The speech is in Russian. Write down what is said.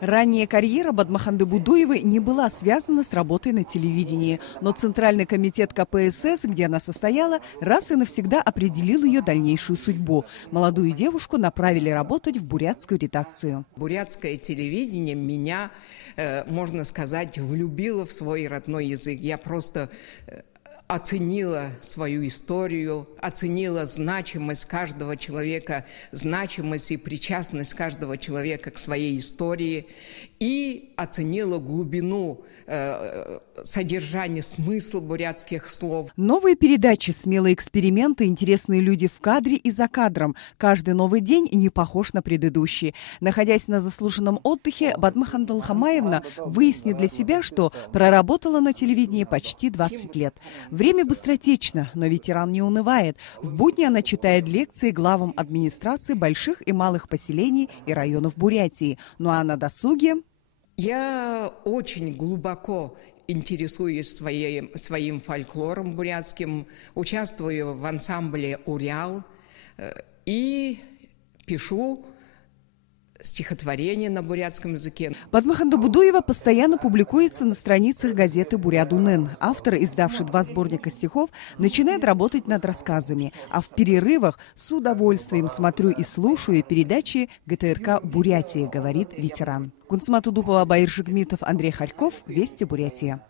Ранняя карьера Бадмаханды Будуевой не была связана с работой на телевидении. Но Центральный комитет КПСС, где она состояла, раз и навсегда определил ее дальнейшую судьбу. Молодую девушку направили работать в бурятскую редакцию. Бурятское телевидение меня, можно сказать, влюбило в свой родной язык. Я просто оценила свою историю, оценила значимость каждого человека, значимость и причастность каждого человека к своей истории и оценила глубину содержания, смысла бурятских слов. Новые передачи, смелые эксперименты, интересные люди в кадре и за кадром. Каждый новый день не похож на предыдущий. Находясь на заслуженном отдыхе, Бадмаханда Алхамаевна выяснит для себя, что проработала на телевидении почти 20 лет. Время быстротечно, но ветеран не унывает. В будни она читает лекции главам администрации больших и малых поселений и районов Бурятии. Ну а на досуге... Я очень глубоко интересуюсь своим фольклором бурятским, участвую в ансамбле «Урял» и пишу стихотворение на бурятском языке. Бадмаханда Будуева постоянно публикуется на страницах газеты «Бурят-Унен». Автор, издавший 2 сборника стихов, начинает работать над рассказами. А в перерывах с удовольствием смотрю и слушаю передачи ГТРК «Бурятия», говорит ветеран. Кунцматудупова, Баир Жигмитов, Андрей Харьков. Вести Бурятия.